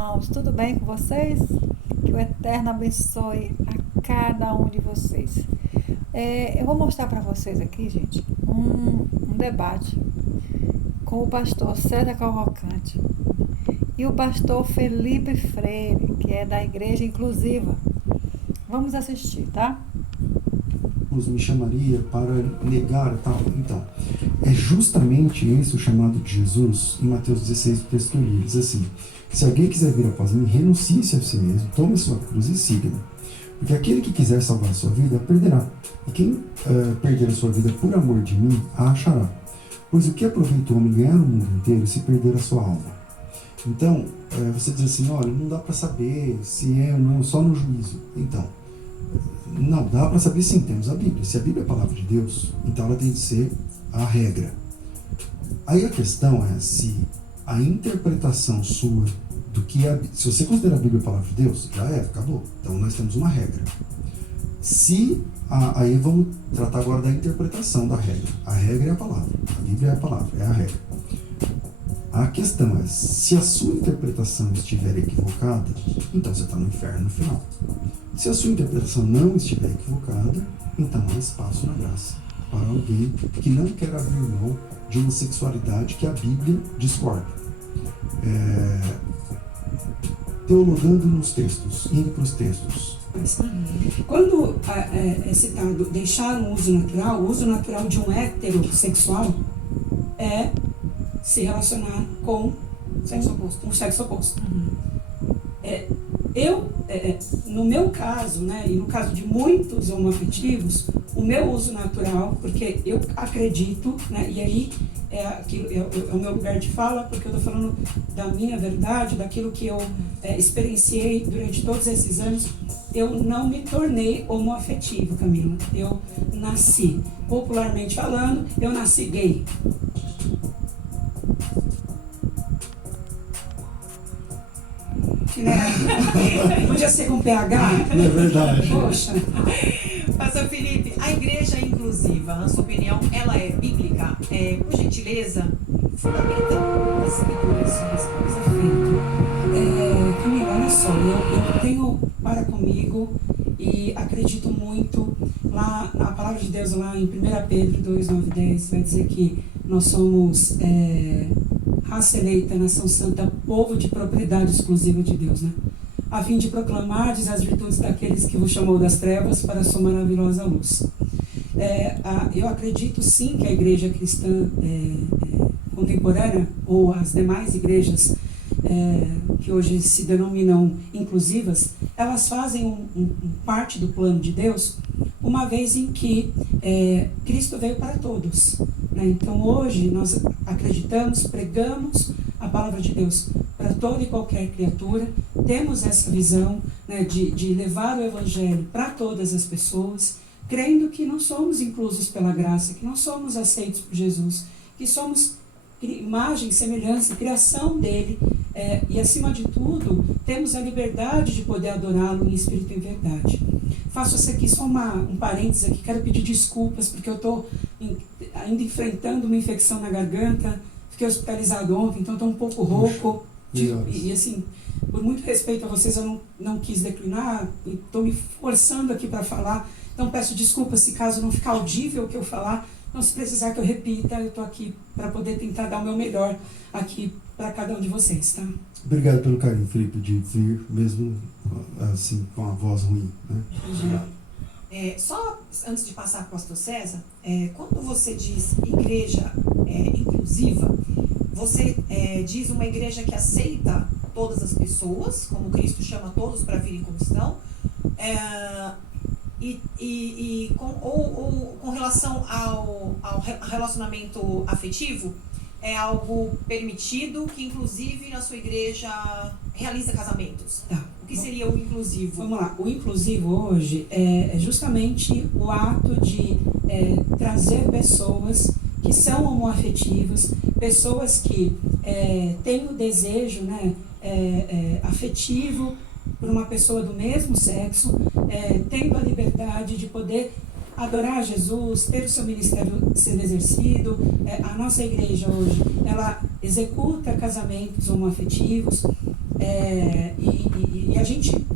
irmãos, tudo bem com vocês? Que o Eterno abençoe a cada um de vocês. Eu vou mostrar para vocês aqui, gente, um debate com o pastor César Cavalcante e o pastor Felipe Freire, que é da Igreja Inclusiva. Vamos assistir, tá? Me chamaria para negar tal. Então, é justamente esse o chamado de Jesus em Mateus 16, o texto que eu li. Diz assim: se alguém quiser vir após mim, renuncie-se a si mesmo, tome sua cruz e siga-me. Porque aquele que quiser salvar a sua vida, perderá. E quem perder a sua vida por amor de mim, a achará. Pois o que aproveita o homem ganhar o mundo inteiro se perder a sua alma? Então, você diz assim: olha, não dá para saber se é ou não, só no juízo. Então, não, dá para saber sim, temos a Bíblia. Se a Bíblia é a palavra de Deus, então ela tem de ser a regra. Aí a questão é se a interpretação sua do que é, se você considera a Bíblia a palavra de Deus, já acabou. Então nós temos uma regra. Aí vamos tratar agora da interpretação da regra. A regra é a palavra, a Bíblia é a palavra, é a regra. A questão é, se a sua interpretação estiver equivocada, então você está no inferno no final. Se a sua interpretação não estiver equivocada, então há espaço na graça para alguém que não quer abrir mão de uma sexualidade que a Bíblia discorda. Teologando nos textos, indo para os textos. Quando é citado deixar o uso natural de um heterossexual é se relacionar com o sexo oposto. No meu caso, né, e no caso de muitos homoafetivos, o meu uso natural, porque eu acredito, né, e aí é o meu lugar de fala, porque eu estou falando da minha verdade, daquilo que eu experienciei durante todos esses anos. Eu não me tornei homoafetivo, Camila. Eu nasci, popularmente falando, eu nasci gay. Podia ser com PH? Não é verdade. Poxa. Pastor Felipe, a igreja inclusiva, na sua opinião, ela é bíblica? Por gentileza, fundamenta as escrituras sobre essa coisa. Camila, olha só, eu tenho para comigo e acredito muito lá na palavra de Deus, lá em 1 Pedro 2, 9, 10, vai dizer que nós somos raça eleita, nação santa, povo de propriedade exclusiva de Deus, né? A fim de proclamar as virtudes daqueles que vos chamou das trevas para a sua maravilhosa luz. Eu acredito sim que a igreja cristã contemporânea, ou as demais igrejas que hoje se denominam inclusivas, elas fazem parte do plano de Deus, uma vez em que Cristo veio para todos, né? Então hoje nós acreditamos, pregamos a palavra de Deus para toda e qualquer criatura, temos essa visão, né, de levar o Evangelho para todas as pessoas, crendo que não somos inclusos pela graça, que não somos aceitos por Jesus, que somos imagem e semelhança, criação dele, e acima de tudo, temos a liberdade de poder adorá-lo em espírito e em verdade. Faço isso aqui só um parênteses aqui, quero pedir desculpas, porque eu estou ainda enfrentando uma infecção na garganta, fiquei hospitalizado ontem, então estou um pouco rouco, e assim, por muito respeito a vocês, eu não quis declinar, estou me forçando aqui para falar, então peço desculpas se caso não ficar audível o que eu falar. Não, se precisar que eu repita, eu estou aqui para poder tentar dar o meu melhor aqui para cada um de vocês, tá? Obrigado pelo carinho, Felipe, de vir mesmo assim com a voz ruim, né? Só antes de passar para o pastor César, quando você diz igreja inclusiva, você diz uma igreja que aceita todas as pessoas, como Cristo chama todos para virem como estão, com relação ao relacionamento afetivo, é algo permitido, que inclusive na sua igreja realiza casamentos. Tá. O que seria o inclusivo? Vamos lá, o inclusivo hoje é justamente o ato de trazer pessoas que são homoafetivas, pessoas que têm o desejo, né, afetivo por uma pessoa do mesmo sexo, tendo a liberdade de poder adorar Jesus, ter o seu ministério sendo exercido. A nossa igreja hoje, ela executa casamentos homoafetivos, e a gente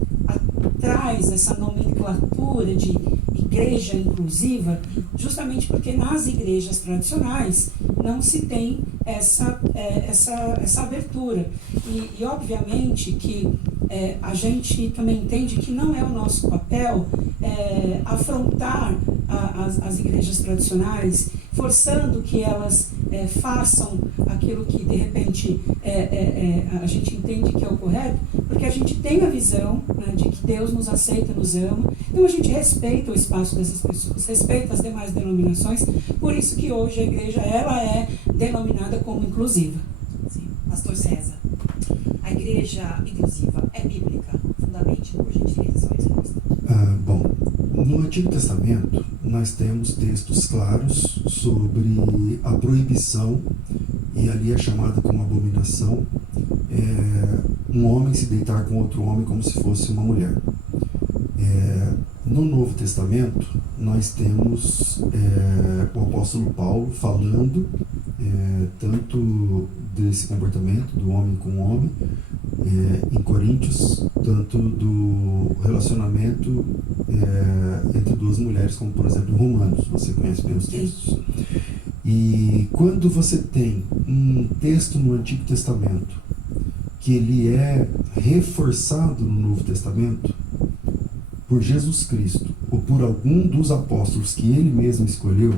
traz essa nomenclatura de igreja inclusiva justamente porque nas igrejas tradicionais não se tem essa abertura. E obviamente que a gente também entende que não é o nosso papel afrontar as igrejas tradicionais, forçando que elas façam aquilo que de repente a gente entende que é o correto, porque a gente tem a visão, né, de que Deus nos aceita, nos ama, então a gente respeita o espaço dessas pessoas, respeita as demais denominações, por isso que hoje a igreja ela é denominada como inclusiva. Sim. Pastor César, a igreja inclusiva é bíblica? Fundamente, por gentileza, sua resposta. Bom, no Antigo Testamento nós temos textos claros sobre a proibição, e ali é chamada como abominação, um homem se deitar com outro homem como se fosse uma mulher. No Novo Testamento nós temos o apóstolo Paulo falando tanto desse comportamento do homem com o homem em Coríntios, tanto do relacionamento entre duas mulheres, como por exemplo em Romanos. Você conhece bem os textos. E quando você tem um texto no Antigo Testamento que ele é reforçado no Novo Testamento por Jesus Cristo ou por algum dos apóstolos que ele mesmo escolheu,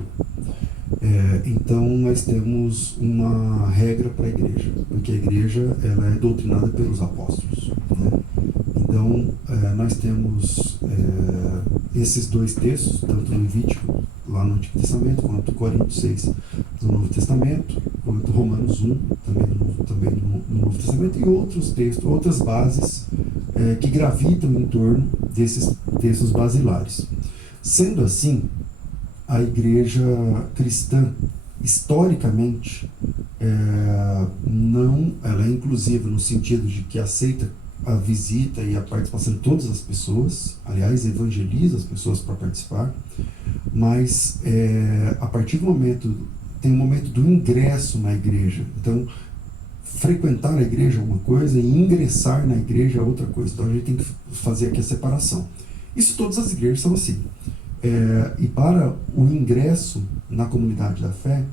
então nós temos uma regra para a igreja, porque a igreja ela é doutrinada pelos apóstolos, né? Então nós temos esses dois textos, tanto no Levítico lá no Antigo Testamento, quanto Coríntios 6 no Novo Testamento, quanto Romanos 1 também no Novo Testamento, e outros textos, outras bases que gravitam em torno desses textos basilares. Sendo assim, a igreja cristã, historicamente, ela é inclusiva no sentido de que aceita a visita e a participação de todas as pessoas, aliás, evangeliza as pessoas para participar, mas a partir do momento, tem um momento do ingresso na igreja. Então, frequentar a igreja é uma coisa e ingressar na igreja é outra coisa. Então a gente tem que fazer aqui a separação. Isso todas as igrejas são assim. E para o ingresso na comunidade da fé,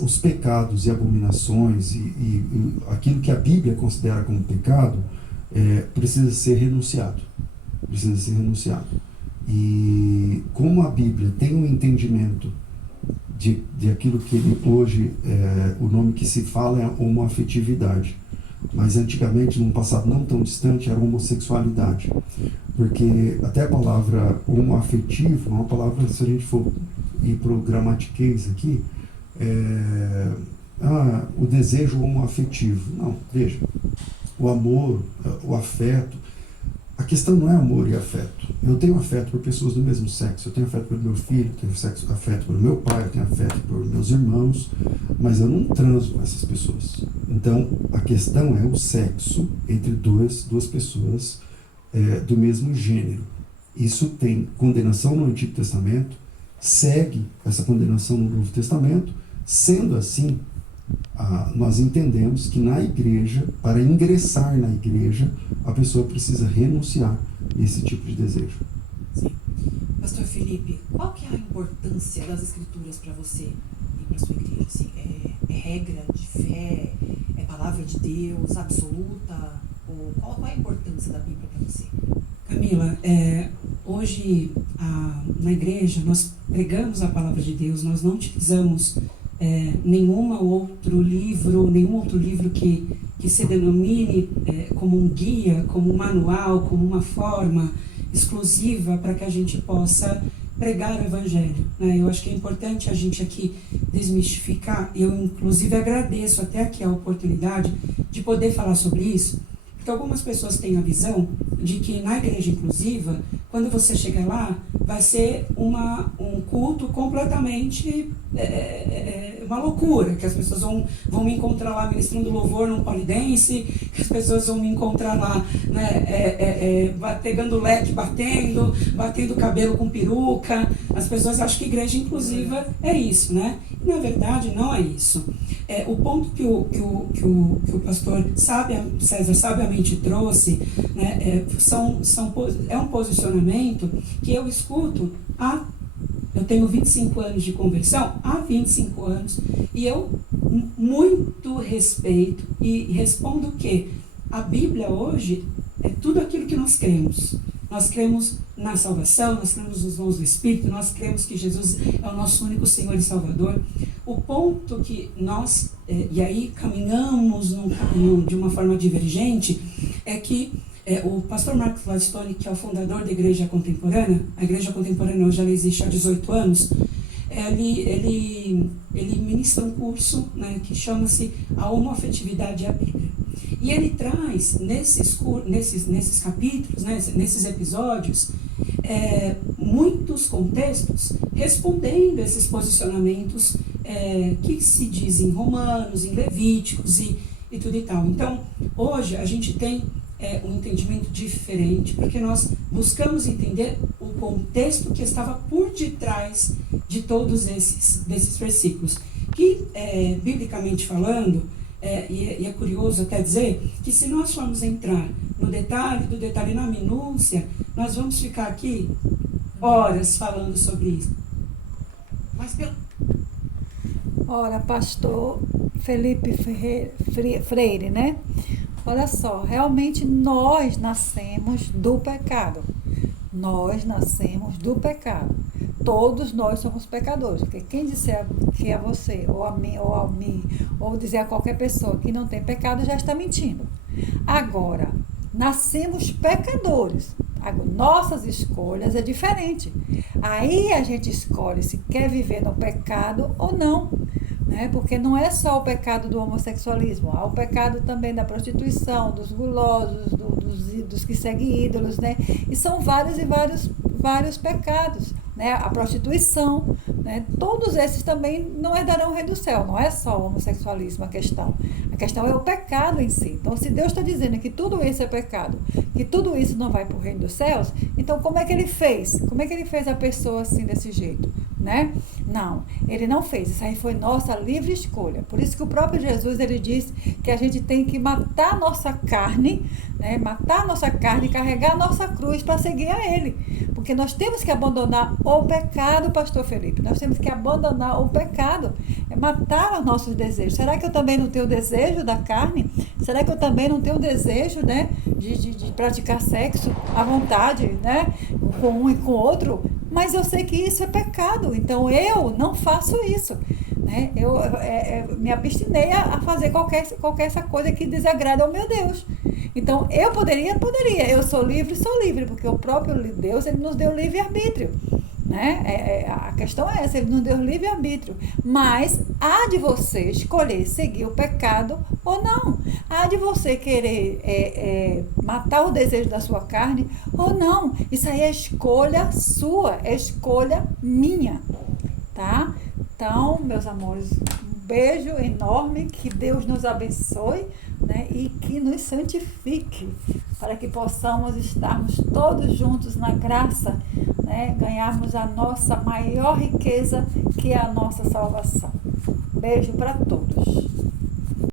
os pecados e abominações e aquilo que a Bíblia considera como pecado precisa ser renunciado. Precisa ser renunciado. E como a Bíblia tem um entendimento de aquilo que hoje o nome que se fala é homoafetividade, mas antigamente, num passado não tão distante, era homossexualidade, porque até a palavra homoafetivo é uma palavra, se a gente for ir para o gramatiquês aqui, o desejo homoafetivo. Não, veja, o amor, o afeto. A questão não é amor e afeto. Eu tenho afeto por pessoas do mesmo sexo, eu tenho afeto pelo meu filho, eu tenho afeto pelo meu pai, eu tenho afeto por meus irmãos, mas eu não transo com essas pessoas. Então, a questão é o sexo entre duas pessoas do mesmo gênero. Isso tem condenação no Antigo Testamento, segue essa condenação no Novo Testamento. Sendo assim, nós entendemos que na igreja, para ingressar na igreja, a pessoa precisa renunciar a esse tipo de desejo. Sim. Pastor Felipe, qual que é a importância das escrituras para você e para sua igreja? Assim, é regra de fé? É palavra de Deus absoluta? Ou qual é a importância da Bíblia para você? Camila, hoje na igreja nós pregamos a palavra de Deus, nós não utilizamos nenhum outro livro que se denomine como um guia, como um manual, como uma forma exclusiva para que a gente possa pregar o Evangelho, né? Eu acho que é importante a gente aqui desmistificar. Eu inclusive agradeço até aqui a oportunidade de poder falar sobre isso, porque algumas pessoas têm a visão de que na igreja inclusiva, quando você chega lá, vai ser um culto completamente uma loucura, que as pessoas vão me encontrar lá ministrando louvor num polidense, que as pessoas vão me encontrar lá, né, pegando leque, batendo cabelo com peruca. As pessoas acham que igreja inclusiva é isso, né? E, na verdade, não é isso. o ponto que o pastor César sabiamente trouxe, né, é um posicionamento que eu escuto eu tenho 25 anos de conversão, há 25 anos, e eu muito respeito e respondo que a Bíblia hoje é tudo aquilo que nós cremos. Nós cremos na salvação, nós cremos nos dons do Espírito, nós cremos que Jesus é o nosso único Senhor e Salvador. O ponto que nós, e aí caminhamos num caminho de uma forma divergente, é que o pastor Mark Gladstone, que é o fundador da Igreja Contemporânea, a Igreja Contemporânea hoje ela existe há 18 anos, ele ministra um curso, né, que chama-se A Homoafetividade e a Bíblia. E ele traz nesses capítulos, nesses episódios, muitos contextos respondendo a esses posicionamentos que se dizem em Romanos, em Levíticos e tudo e tal. Então, hoje a gente tem um entendimento diferente, porque nós buscamos entender o contexto que estava por detrás de todos desses versículos, que, biblicamente falando, e é curioso até dizer que se nós formos entrar no detalhe do detalhe, na minúcia, nós vamos ficar aqui horas falando sobre isso. Mas Ora, pastor Felipe Freire, né? Olha só, realmente nós nascemos do pecado. Nós nascemos do pecado. Todos nós somos pecadores. Porque quem disser que é você, ou a mim, ou dizer a qualquer pessoa que não tem pecado, já está mentindo. Agora, nascemos pecadores. Nossas escolhas é diferente. Aí a gente escolhe se quer viver no pecado ou não. Né? Porque não é só o pecado do homossexualismo, há o pecado também da prostituição, dos gulosos, dos que seguem ídolos, né? E são vários e vários pecados, né? A prostituição, né? Todos esses também não herdarão o reino do céu, não é só o homossexualismo a questão é o pecado em si. Então, se Deus está dizendo que tudo isso é pecado, que tudo isso não vai para o reino dos céus, então como é que ele fez? Como é que ele fez a pessoa assim, desse jeito? Né? Não, ele não fez, isso aí foi nossa livre escolha. Por isso que o próprio Jesus, ele diz que a gente tem que matar a nossa carne, né? Matar a nossa carne e carregar a nossa cruz para seguir a ele, porque nós temos que abandonar o pecado, pastor Felipe, nós temos que abandonar o pecado, matar os nossos desejos. Será que eu também não tenho desejo da carne? Será que eu também não tenho desejo, né, de praticar sexo à vontade, né, com um e com o outro? Mas eu sei que isso é pecado, então eu não faço isso, né? Eu me abstinei a fazer qualquer essa coisa que desagrada ao meu Deus. Então, eu poderia, eu sou livre, porque o próprio Deus, ele nos deu livre-arbítrio, né? A questão é essa, ele nos deu livre-arbítrio, mas há de você escolher seguir o pecado ou não, há de você querer matar o desejo da sua carne ou não. Isso aí é escolha sua, é escolha minha, tá? Então, meus amores, um beijo enorme, que Deus nos abençoe, né, e que nos santifique, para que possamos estarmos todos juntos na graça, né, ganharmos a nossa maior riqueza, que é a nossa salvação. Beijo para todos.